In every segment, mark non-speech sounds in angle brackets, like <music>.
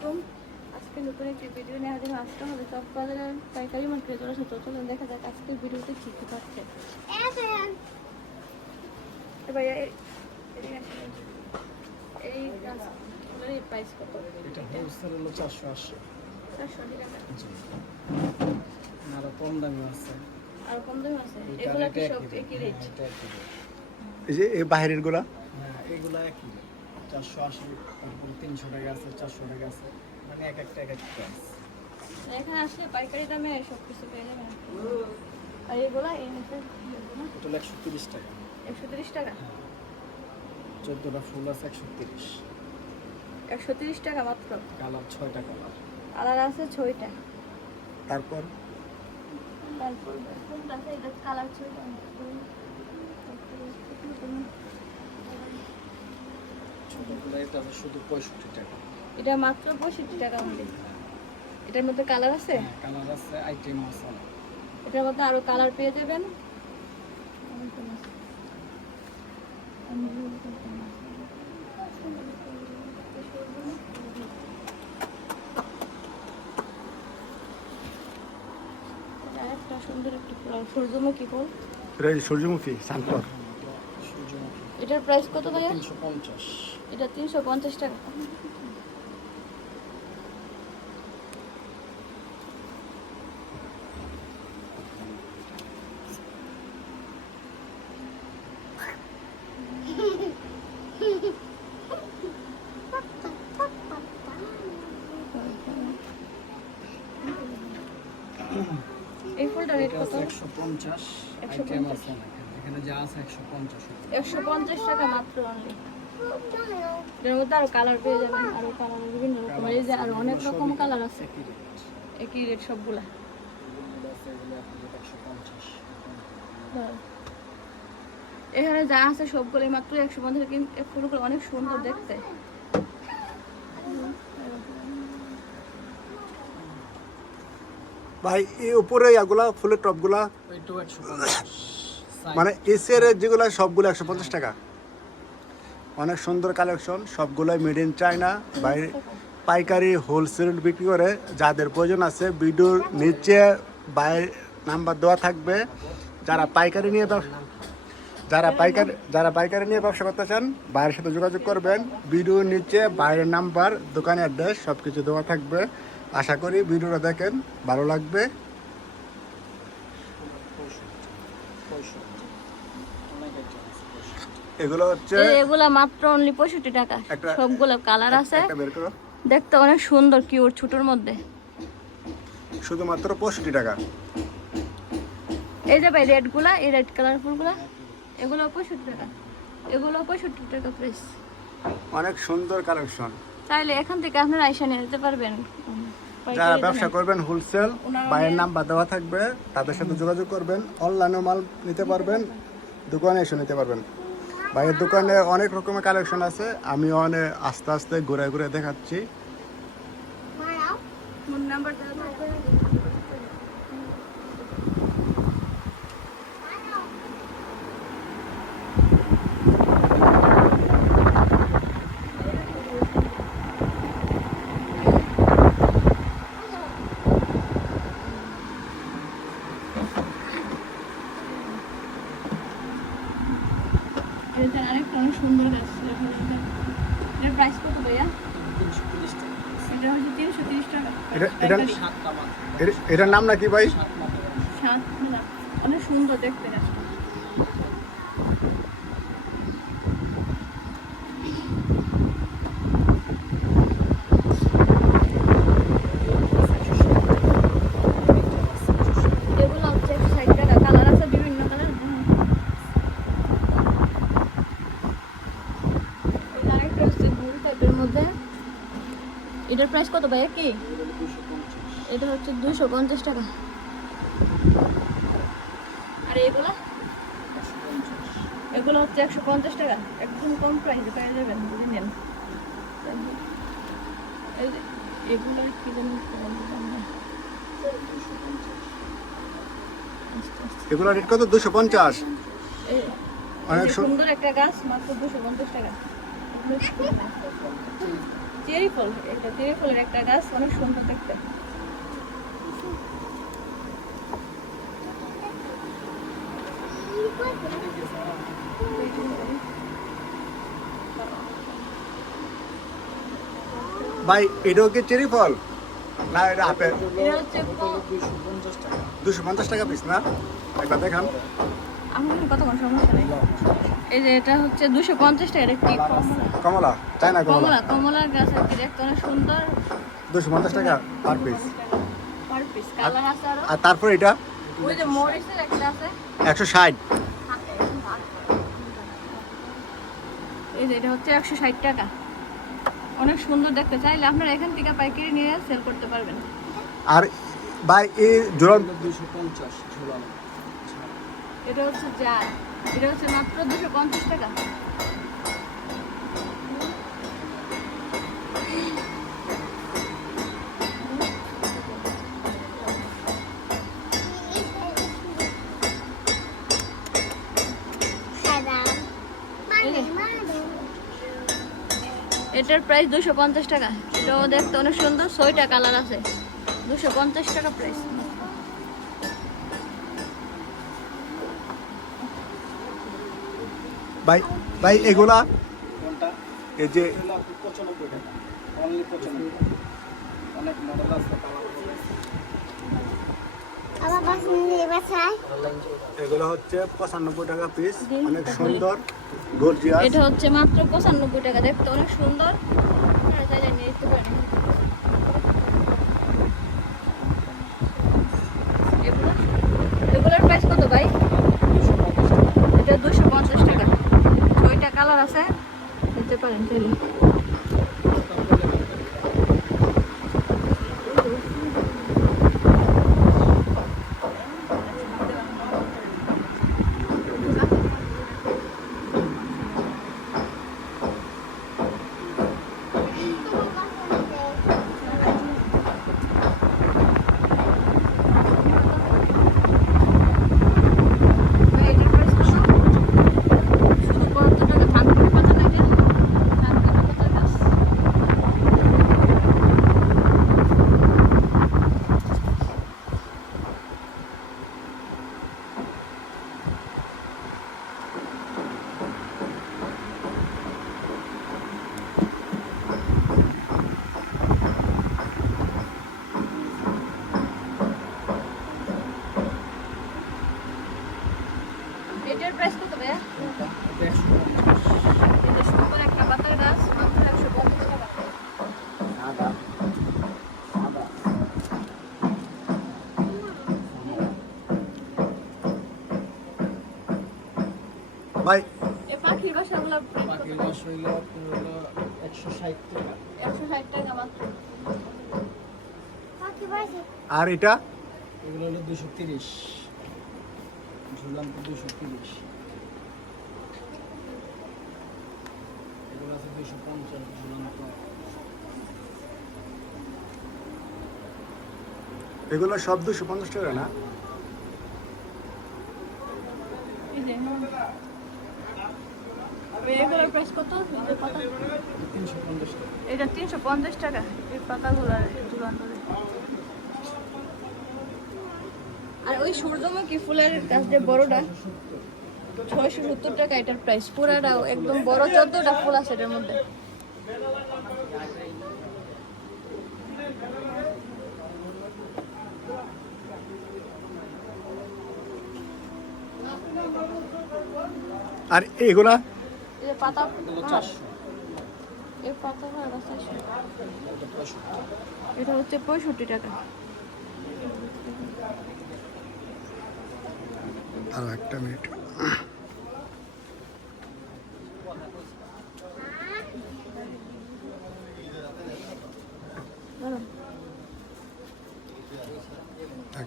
আলাইকুম। আজকে নতুন একটি ভিডিও নিয়ে হাজির আসতে হবে। সব বাজারের পাইকারি মার্কেটে চলে এসেছে চলুন দেখা যাক আজকে ভিডিওতে কী কী পাচ্ছে। এবার এই- এই- এই গাছগুলোর এই প্রাইস কত? এটা হোলসেল হলো চারশো আশি। চারশো টাকা। আরও কম দামি আছে। আর কম দাম আছে। এগুলো কি সব একই রেট। এই যে গুলা? হ্যাঁ এগুলো একই রেট। চারশো আশি তারপর তিনশো টাকা আছে চারশো টাকা আছে। মানে এক একটা এক একটা প্রাইস এখানে আসলে পাইকারি দামে সব কিছু পেয়ে যাবেন। আর এগুলো এই নিচে এটা একশো তিরিশ টাকা। একশো তিরিশ টাকা? হ্যাঁ। চোদ্দোটা ফুল আছে একশো তিরিশ। একশো তিরিশ টাকা মাত্র? কালার ছয়টা কালার। কালার আছে ছয়টা। তারপর? তারপর আছে কালার ছয়টা। এটা শুধু পঁয়ষট্টি টাকা। এটা মাত্র পঁয়ষট্টি টাকা এটার মধ্যে কালার আছে? হ্যাঁ কালার আছে আইটেম মশলা এটার মধ্যে আরও কালার পেয়ে যাবেন। এটা একটা সুন্দর একটি সূর্যমুখী ফুল। এটা সূর্যমুখী সানফ্লাওয়ার। এটার প্রাইস কত ভাইয়া? তিনশো পঞ্চাশ। এটা তিনশো পঞ্চাশ টাকা। এই ফুলটা রেট কত? একশো পঞ্চাশ 150 আইটেম আছে এখানে। এখানে যা আছে একশো পঞ্চাশ। একশো পঞ্চাশ টাকা মাত্র অনলি এর মধ্যে আরও কালার পেয়ে যাবেন আরও কালার বিভিন্ন রকমের। এই যে আরও অনেক রকম কালার আছে। একই রেট সবগুলা। হ্যাঁ। এখানে যা আছে সবগুলো মাত্র একশো পঞ্চাশ কিন্তু ফুলগুলো অনেক সুন্দর দেখতে। ভাই এই উপরে এগুলা ফুলের টপগুলা মানে এসের যেগুলা সবগুলো একশো পঞ্চাশ টাকা। অনেক সুন্দর কালেকশন, সবগুলোই মেড ইন চায়না বাইরে পাইকারি হোলসেল বিক্রি করে যাদের প্রয়োজন আছে ভিডিওর নিচে বাইরে নাম্বার দেওয়া থাকবে। যারা পাইকারি নিয়ে যারা পাইকারি যারা পাইকারি নিয়ে ব্যবসা করতে চান, বাইরের সাথে যোগাযোগ করবেন। ভিডিওর নিচে বাইরের নাম্বার, দোকানের অ্যাড্রেস সব কিছু দেওয়া থাকবে। আশা করি ভিডিওটা দেখেন, ভালো লাগবে অনেক আইটেম আছে পঁয়ষট্টি। এগুলো হচ্ছে এগুলা মাত্র অনলি পঁয়ষট্টি টাকা। সবগুলো কালার আছে। একটা বের করো। দেখতে অনেক সুন্দর কিউট ছোটোর মধ্যে। শুধুমাত্র পঁয়ষট্টি টাকা। এই যে ভাই রেডগুলা এই রেড কালার ফুলগুলা এগুলো পঁয়ষট্টি টাকা। এগুলো পঁয়ষট্টি টাকা প্রাইস অনেক সুন্দর কালেকশন চাইলে এখান থেকে আপনারা আইসা নিয়ে যেতে পারবেন। যারা ব্যবসা করবেন হোলসেল বাইরের নাম্বার দেওয়া থাকবে। তাদের সাথে যোগাযোগ করবেন অনলাইনে মাল নিতে পারবেন দোকানে এসে নিতে পারবেন। বাইরের দোকানে অনেক রকমের কালেকশন আছে আমি অনেক আস্তে আস্তে ঘুরে ঘুরে দেখাচ্ছি। ফোন নাম্বার দেওয়া এটা আরেকটা অনেক সুন্দর গাছ এটার প্রাইস কত ভাইয়া? এটা হচ্ছে তিনশো তিরিশ টাকা। এটার নাম নাকি ভাই? সাত সাত না, অনেক সুন্দর দেখতে গাছটা এগুলো হচ্ছে ষাট টাকা কালার আছে বিভিন্ন কালার আরেকটা হচ্ছে গোল টাইপের মধ্যে এটার প্রাইস কত ভাই কি? এটা হচ্ছে দুশো পঞ্চাশ টাকা। আর এগুলো? এগুলো হচ্ছে একশো পঞ্চাশ টাকা। একদম কম প্রাইসে পেয়ে যাবেন বুঝে নেন এগুলো কি জানি। এগুলো রেট কত? দুশো পঞ্চাশ? এই- অনেক সুন্দর একটা গাছ মাত্র দুশো পঞ্চাশ টাকা? <laughs> চেরি ফল এটা চেরি ফলের একটা গাছ অনেক সুন্দর দেখতে। ভাই এটাও কি চেরি ফল? না এটা আপেল। দুশো পঞ্চাশ টাকা। পিস না? একবার দেখান। আমার কত সমস্যা নেই। এই যে এটা হচ্ছে দুশো পঞ্চাশ টাকা এটা কমলা। চাই না কমলা? কমলা কমলার গাছ আর কি দেখতে অনেক সুন্দর। দুশো পঞ্চাশ টাকা per piece per piece colour আছে আর। তারপর এটা? ওই যে মরিচের একটা আছে। একশো ষাট। এই যে এটা হচ্ছে একশো ষাট টাকা। অনেক সুন্দর দেখতে। চাইলে আপনারা এখান থেকে পাইকারি নিয়ে সেল করতে পারবেন। আর ভাই এই জোড়ন দুইশো পঞ্চাশ ঝুলানো এটা হচ্ছে জার এটা হচ্ছে মাত্র দুশো পঞ্চাশ টাকা। এটার প্রাইস দুশো পঞ্চাশ টাকা। এটাও দেখতে অনেক সুন্দর, ছয়টা কালার আছে। দুশো পঞ্চাশ টাকা প্রাইস ভাই ভাই এগুলা? কোনটা? এই যে এগুলো হচ্ছে পঁচানব্বই টাকা পিস অনেক সুন্দর গর্জিয়াস এটা হচ্ছে মাত্র পঁচানব্বই টাকা দেখতে অনেক সুন্দর আপনারা চাইলে নিয়ে যেতে পারেন এগুলো এগুলোর প্রাইস কত ভাই এটা দুশো পঞ্চাশ টাকা ছয়টা কালার আছে নিতে পারেন চাইলে ভাই, এটার price কত? শুধু কত টাকা? থানকুনি পাতা না এটা? থানকুনি পাতার গাছ। এটার প্রাইস কত ভাইয়া এটা একশো পঞ্চাশ এটা সুন্দর একটা পাতার গাছ মাত্র একশো পঞ্চাশ টাকা সাদা সাদা ভাই? পাখির বাসাগুলো বাকি রস হইল একশো ষাট টাকা। একশো ষাট টাকা মাত্র। আর এটা? এগুলো হলো দুশো তিরিশ। ঝুলান্ত দুশো তিরিশ। এগুলো আছে দুশো পঞ্চাশ ঝুলান্ত। এগুলো সব দুশো পঞ্চাশ টাকা না? প্রাইস কত? পাতা তিনশো পঞ্চাশ টাকা এটা তিনশো পঞ্চাশ টাকা। এই পাতাগুলো আর ওই সূর্যমুখী ফুলের গাছ যে বড়টা ছয়শো সত্তর টাকা এটার প্রাইস পুরাটা একদম বড় চোদ্দটা ফুল আছে এটার মধ্যে। আর এগুলা পাতা এগুলো পাতা গাছ আছে এটা হচ্ছে পঁয়ষট্টি টাকা। আর একটা মিনিট।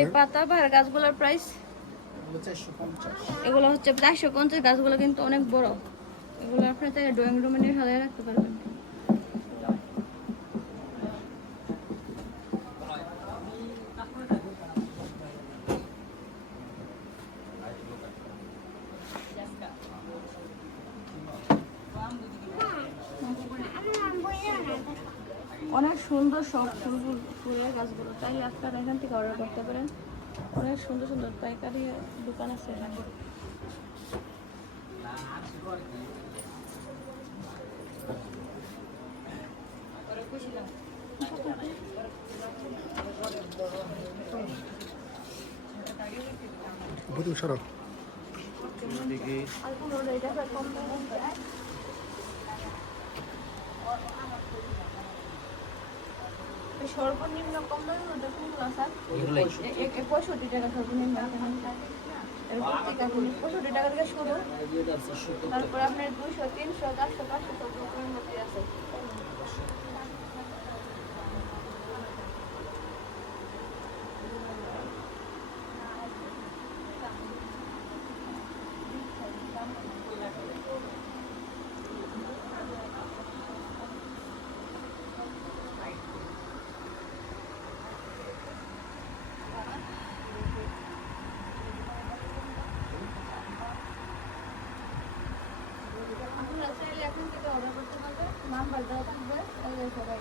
এই পাতা ভার গাছগুলোর প্রাইস এগুলো এগুলো হচ্ছে চারশো পঞ্চাশ গাছগুলো কিন্তু অনেক বড়। এগুলো আপনার চাইলে ড্রয়িং রুমে নিয়ে সাজিয়ে রাখতে পারবেন। অনেক সুন্দর সব ফুল ফুল ফুলের গাছগুলো। চাইলে আপনারা এখান থেকে অর্ডার করতে পারেন। অনেক সুন্দর সুন্দর পাইকারি দোকান আছে এখানে। দামে এই সর্বনিম্ন কম ওটা কোনগুলো স্যার এ- এ- এ পঁয়ষট্টি টাকা সর্বনিম্ন। পঁয়ষট্টি টাকা থেকে শুরু। তারপর আপনার দুশো তিনশো চারশো পাঁচশো সব রকমের মধ্যে আছে। ভালো থাকবে সবাই